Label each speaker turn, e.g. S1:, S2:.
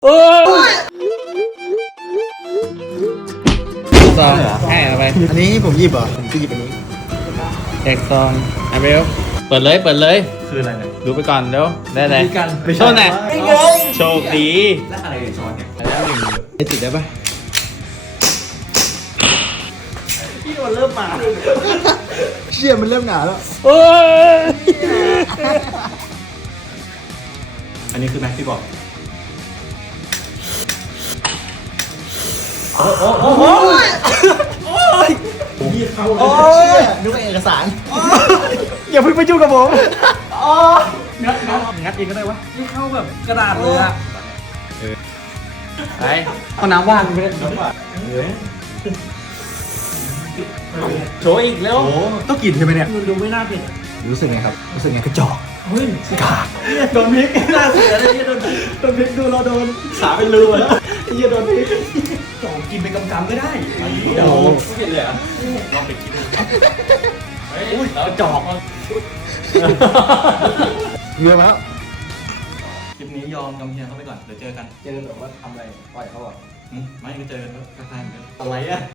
S1: โอ้ยซองให้เอาไป
S2: อันนี้ผมหยิบเหรอผมจะหยิบอันนี้
S1: แจกซองไอเบลเปิดเลย
S3: คืออะไรเนี่ย
S1: ดูไปก่อนเร็วได้เลย
S3: กัน
S1: โชคไหนโชคดี
S3: แล้วอะไรเนี่ยช้อนเนี่ย
S1: แล้วหนึ่ง
S2: ไอ้ติดได้ปะ
S3: พี่มันเริ่มมา
S2: เชี่ยมันเริ่มหนาแล้ว
S1: โอ้ย
S3: อันนี้คือแม็กที่บอก
S2: พี่เข้าเลยเชี่ยนึกว่าเอกสาร
S3: อย่าเพิ่งไปยุ่งกับผมงัดเองก็ได้วะนี่เข้าแบบกระดาษเลยอะ
S1: ไป
S3: เอาน้ำว่างไปเลยโชว์อีกแล้วต้องกินใช่ไหมเนี่ยดูไม่น่าเผ็ด
S2: รู้สึกไงครับรู้สึกไงกระจอก
S3: เฮ้ยกากโดนพริกน่าเสียเลยโดนพริกดูเราโดนขาเป็นรูแล้วเฮียโดนพริกโจกินเป็นกำๆก็ได้เดี๋ยวเผ็ดเลยอ่ะลองไปกินเฮ้ยแล้วจอก
S2: เรือมาแล้ว
S3: คลิปนี้ยอมกำเฮียเข้าไปก่อนเดี๋ยวเจอกัน
S2: เจอแบบว่าทำอะไรปล่อยเขาอ่ะ
S3: ไม่ก็เจอกันก็ทักทายเหมือนกันอะไรอ่ะ